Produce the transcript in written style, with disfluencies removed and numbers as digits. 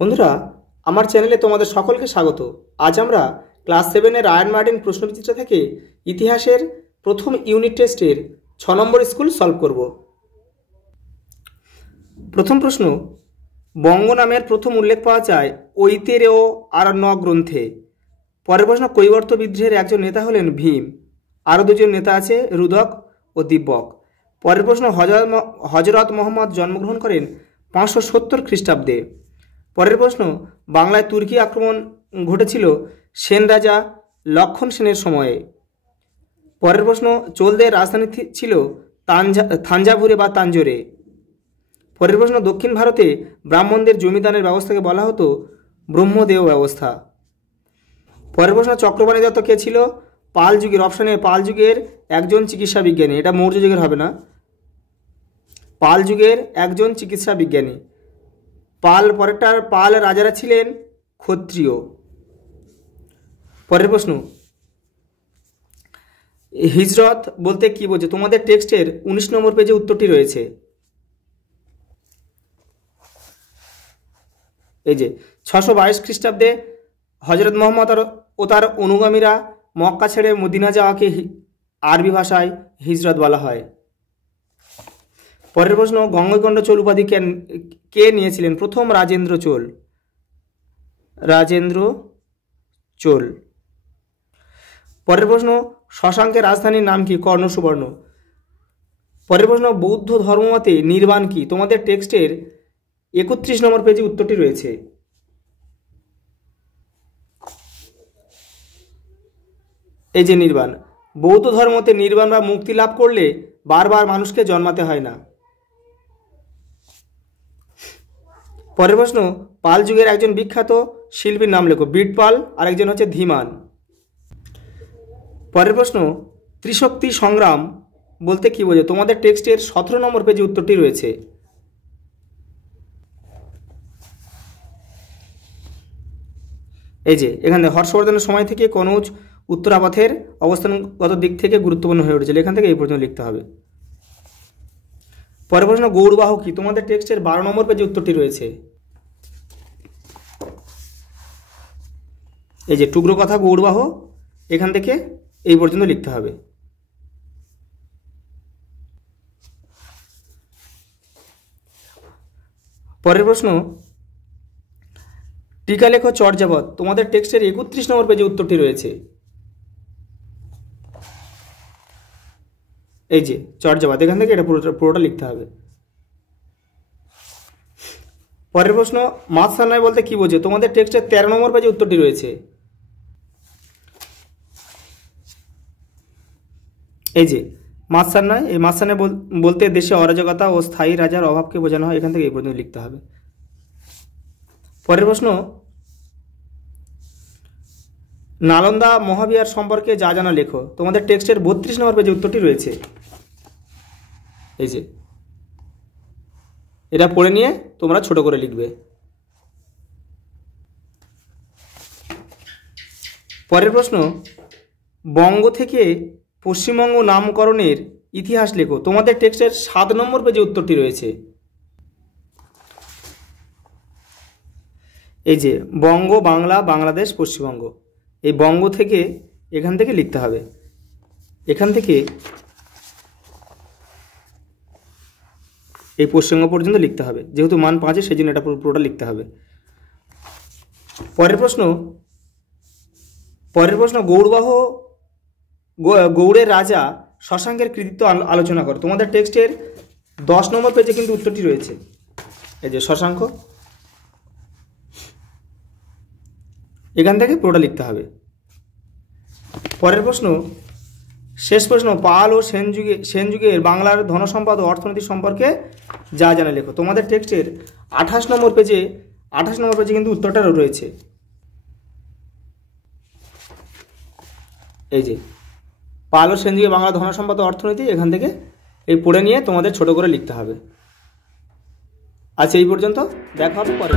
বন্ধুরা, আমার চ্যানেলে তোমাদের সকলকে স্বাগত। আজ আমরা ক্লাস 7-এর আয়ন মার্টিন প্রশ্নবিচিত্রা থেকে ইতিহাসের প্রথম ইউনিট টেস্টের 6 নম্বর স্কুল সলভ করব। প্রথম প্রশ্ন, বঙ্গ নামের প্রথম উল্লেখ পাওয়া যায় ঐতেরেয় আরণ্যক গ্রন্থে। পরের প্রশ্ন, কৈবর্ত বিদ্রোহের একজন নেতা হলেন ভীম। আরও দুজন নেতা আছে, রুদক ও দিব্যক। পরের প্রশ্ন, হজরত মোহাম্মদ জন্মগ্রহণ করেন 570 খ্রিস্টাব্দে। পরের প্রশ্ন, বাংলায় তুর্কি আক্রমণ ঘটেছিল সেন রাজা লক্ষণ সেনের সময়ে। পরের প্রশ্ন, চোলদের রাজধানী ছিল থাঞ্জাভুরে বা তাঞ্জোরে। পরের প্রশ্ন, দক্ষিণ ভারতে ব্রাহ্মণদের জমিদানের ব্যবস্থাকে বলা হতো ব্রহ্মদেয় ব্যবস্থা। পরের প্রশ্ন, চক্রপাণি দত্ত কে ছিল? পাল যুগের, অপশানে পাল যুগের একজন চিকিৎসা বিজ্ঞানী। এটা মৌর্য যুগের হবে না, পাল যুগের একজন চিকিৎসা বিজ্ঞানী। পরেরটার পাল রাজারা ছিলেন ক্ষত্রিয়। পরের প্রশ্ন, হিজরত বলতে কি বোঝে? তোমাদের টেক্সটের 19 নম্বর পেজে উত্তরটি রয়েছে। এই যে 622 খ্রিস্টাব্দে হজরত মোহাম্মদ ও তার অনুগামীরা মক্কা ছেড়ে মদিনা যাওয়াকে আরবি ভাষায় হিজরত বলা হয়। পরের প্রশ্ন, গঙ্গৈকণ্ঠ চোল উপাধি কে নিয়েছিলেন? প্রথম রাজেন্দ্র চোল। রাজেন্দ্র চোল। পরের প্রশ্ন, শশাঙ্কের রাজধানীর নাম কি? কর্ণ সুবর্ণ। পরের প্রশ্ন, বৌদ্ধ ধর্মমতে নির্বাণ কি? তোমাদের টেক্সটের 31 নম্বর পেজে উত্তরটি রয়েছে। এই যে নির্বাণ, বৌদ্ধ ধর্মতে নির্বাণ বা মুক্তি লাভ করলে বারবার মানুষকে জন্মাতে হয় না। পরের প্রশ্ন, পাল যুগের একজন বিখ্যাত শিল্পীর নাম লেখো। বিটপাল আর একজন হচ্ছে ধীমান। পরের প্রশ্ন, ত্রিশক্তি সংগ্রাম বলতে কি বোঝে? তোমাদের টেক্সটের 17 নম্বর পেজে উত্তরটি রয়েছে। এই যে এখানে হর্ষবর্ধনের সময় থেকে কনৌজ উত্তরাপথের অবস্থানগত দিক থেকে গুরুত্বপূর্ণ হয়ে উঠেছিল। এখান থেকে এই পর্যন্ত লিখতে হবে। পরের প্রশ্ন, গৌড়বাহ কি? তোমাদের টেক্সটের 12 নম্বর পেজে উত্তরটি রয়েছে। এই যে টুকরো কথা গৌড়বাহ, এখান থেকে এই পর্যন্ত লিখতে হবে। পরের প্রশ্ন, টিকা লেখো চর্যাপদ। তোমাদের টেক্সটের 31 নম্বর পেজে উত্তরটি রয়েছে। এই যে চর্যাপদ, এখান থেকে এটা পুরোটা লিখতে হবে। পরের প্রশ্ন, মাতসান্নায় বলতে কি বোঝে? তোমাদের টেক্সটের 13 নম্বর পেজে উত্তরটি রয়েছে। এই যে মাতসান্নায়, এই মাতসান্নায় বলতে দেশে অরাজকতা ও স্থায়ী রাজার অভাবকে বোঝানো হয়। এখান থেকে এই পর্যন্ত লিখতে হবে। পরের প্রশ্ন, নালন্দা মহাবিহার সম্পর্কে যা জানা লেখো। তোমাদের টেক্সটের 32 নম্বর পেজে উত্তরটি রয়েছে। এই যে এটা পড়ে নিয়ে তোমরা ছোট করে লিখবে। পরের প্রশ্ন, বঙ্গ থেকে পশ্চিমবঙ্গ নামকরণের ইতিহাস লেখো। তোমাদের টেক্সটের 7 নম্বর পেজে উত্তরটি রয়েছে। এই যে বঙ্গ, বাংলা, বাংলাদেশ, পশ্চিমবঙ্গ, এই বঙ্গ থেকে এখান থেকে লিখতে হবে। এখান থেকে এই পশ্চিমবঙ্গ পর্যন্ত লিখতে হবে, যেহেতু মান 5 সেই জন্য এটা পুরোটা লিখতে হবে। পরের প্রশ্ন, গৌড়ের রাজা শশাঙ্কের কৃতিত্ব আলোচনা করো। তোমাদের টেক্সটের 10 নম্বর পেজে কিন্তু উত্তরটি রয়েছে। এই যে শশাঙ্ক, এখান থেকে পুরোটা লিখতে হবে। পরের প্রশ্ন, শেষ প্রশ্ন, পাল ও সেন যুগের বাংলার ধনসম্পদ ও অর্থনীতি সম্পর্কে যা জানা লেখো। তোমাদের টেক্সটের 28 নম্বর পেজে কিন্তু উত্তরটা রয়েছে। এই যে পাল ও সেন যুগে বাংলা ধনসম্পদ ও অর্থনীতি, এখান থেকে এই পড়ে নিয়ে তোমাদের ছোট করে লিখতে হবে। আচ্ছা, এই পর্যন্ত দেখা হবে পরে।